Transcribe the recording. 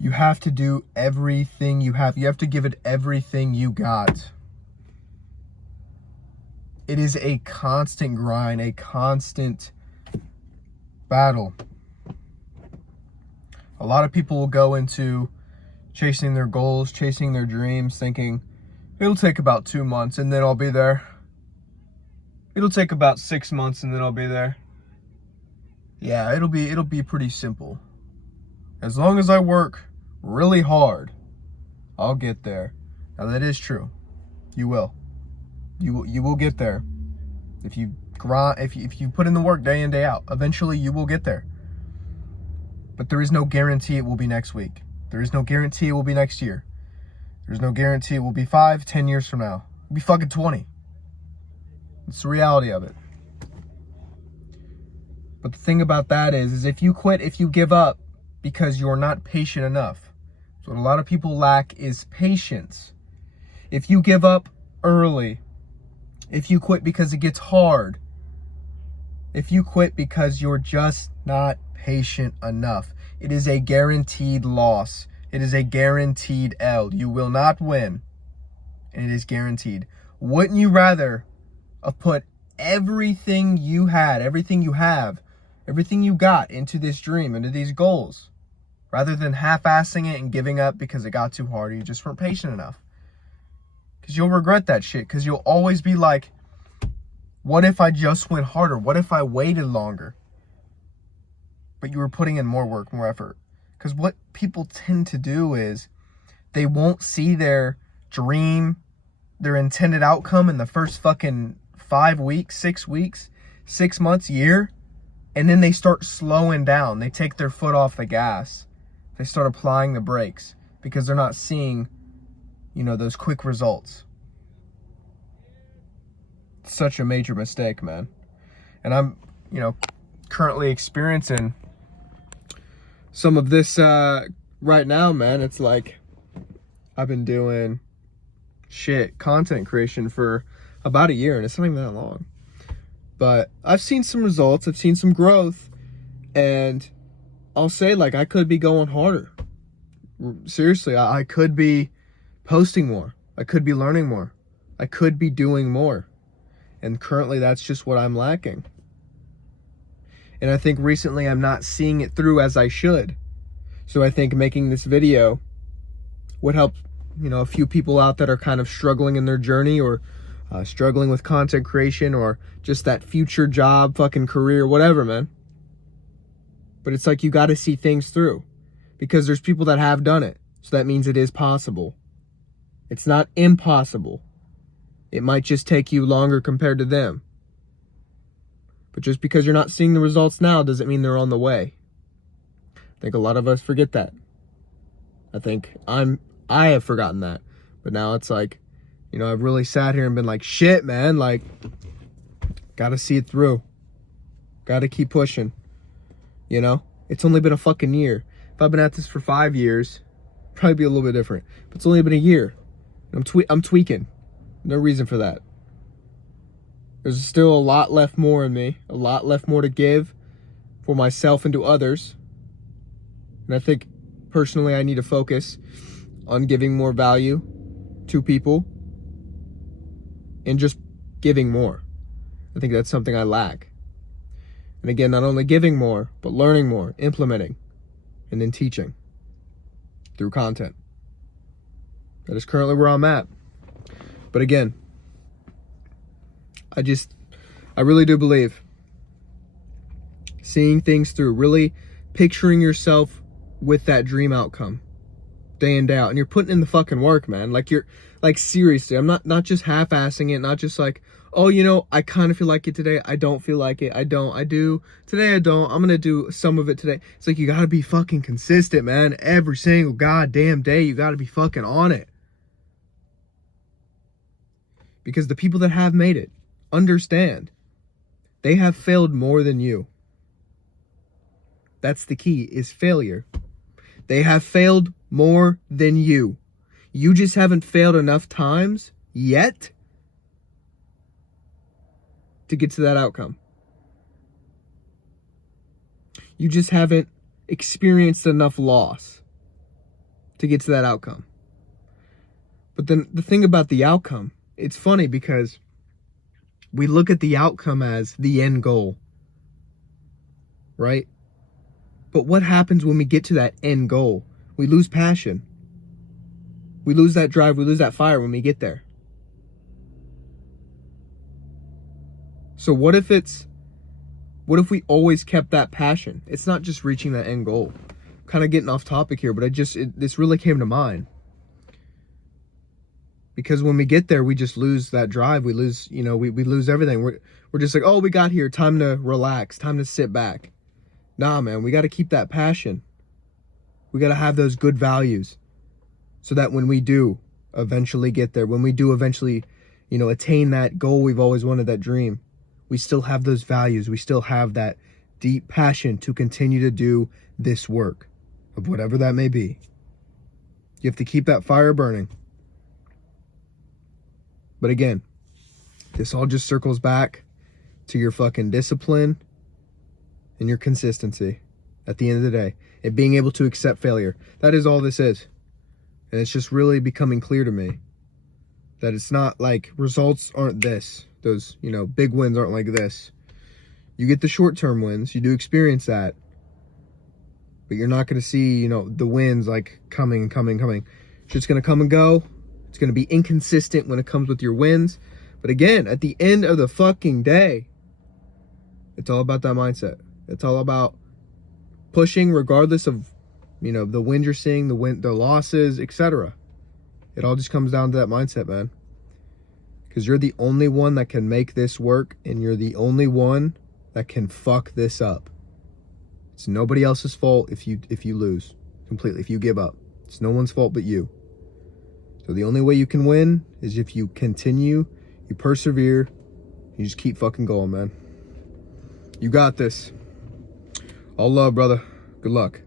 You have to do everything you have. You have to give it everything you got. It is a constant grind, a constant battle. A lot of people will go into chasing their goals, chasing their dreams, thinking it'll take about 2 months and then I'll be there. It'll take about 6 months and then I'll be there. Yeah, it'll be pretty simple. As long as I work really hard, I'll get there. Now that is true. You will. You will get there. If you grind, if you put in the work day in, day out, eventually you will get there. But there is no guarantee it will be next week. There is no guarantee it will be next year. There's no guarantee it will be 5, 10 years from now. It'll be fucking 20. It's the reality of it. But the thing about that is if you quit, if you give up because you're not patient enough. So what a lot of people lack is patience. If you give up early, if you quit because it gets hard, if you quit because you're just not patient enough, it is a guaranteed loss. It is a guaranteed L. You will not win, and it is guaranteed. Wouldn't you rather have put everything you had, everything you have, everything you got into this dream, into these goals, rather than half-assing it and giving up because it got too hard or you just weren't patient enough? Because you'll regret that shit. Because you'll always be like, what if I just went harder? What if I waited longer? But you were putting in more work, more effort. Because what people tend to do is they won't see their dream, their intended outcome in the first fucking 5 weeks, 6 weeks, 6 months, year. And then they start slowing down. They take their foot off the gas. They start applying the brakes because they're not seeing, those quick results. It's such a major mistake, man. And I'm, currently experiencing some of this right now, man. It's like I've been doing content creation for about a year, and it's not even that long. But I've seen some results, I've seen some growth, and I'll say, I could be going harder. Seriously, I could be posting more. I could be learning more. I could be doing more. And currently, that's just what I'm lacking. And I think recently I'm not seeing it through as I should. So I think making this video would help, a few people out that are kind of struggling in their journey or struggling with content creation or just that future job, fucking career, whatever, man. But it's like you got to see things through because there's people that have done it. So that means it is possible. It's not impossible. It might just take you longer compared to them. But just because you're not seeing the results now doesn't mean they're on the way. I think a lot of us forget that. I think I have forgotten that. But now it's like, I've really sat here and been like, shit, man, gotta see it through. Gotta keep pushing. It's only been a fucking year. If I've been at this for 5 years, probably be a little bit different. But it's only been a year. I'm tweaking. No reason for that. There's still a lot left more in me. A lot left more to give for myself and to others. And I think, personally, I need to focus on giving more value to people and just giving more. I think that's something I lack. And again, not only giving more, but learning more, implementing, and then teaching through content. That is currently where I'm at. But again, I really do believe seeing things through, really picturing yourself with that dream outcome day in, day out. And you're putting in the fucking work, man. Seriously, I'm not just half-assing it, not just I kind of feel like it today. I don't feel like it. I do. Today I don't. I'm going to do some of it today. It's like you got to be fucking consistent, man. Every single goddamn day, you got to be fucking on it. Because the people that have made it understand they have failed more than you. That's the key, is failure. They have failed more than you. You just haven't failed enough times yet to get to that outcome. You just haven't experienced enough loss. to get to that outcome. But then the thing about the outcome, it's funny because we look at the outcome as the end goal, right? But what happens when we get to that end goal? We lose passion. We lose that drive, we lose that fire when we get there. So what if we always kept that passion? It's not just reaching that end goal. Kind of getting off topic here, but this really came to mind. Because when we get there, we just lose that drive. We lose, we lose everything. We're just like, oh, we got here. Time to relax. Time to sit back. Nah, man, we got to keep that passion. We got to have those good values so that when we do eventually get there, when we do eventually, attain that goal we've always wanted, that dream, we still have those values. We still have that deep passion to continue to do this work of whatever that may be. You have to keep that fire burning. But again, this all just circles back to your fucking discipline and your consistency at the end of the day. And being able to accept failure. That is all this is. And it's just really becoming clear to me that it's not like results aren't this. Those, big wins aren't like this. You get the short-term wins. You do experience that. But you're not going to see, the wins like coming. Shit's going to come and go. It's going to be inconsistent when it comes with your wins. But again, at the end of the fucking day, it's all about that mindset. It's all about pushing regardless of, the wins you're seeing, the losses, etc. It all just comes down to that mindset, man. Because you're the only one that can make this work, and you're the only one that can fuck this up. It's nobody else's fault if you lose completely, if you give up. It's no one's fault but you. So the only way you can win is if you continue, you persevere, you just keep fucking going, man. You got this. All love, brother. Good luck.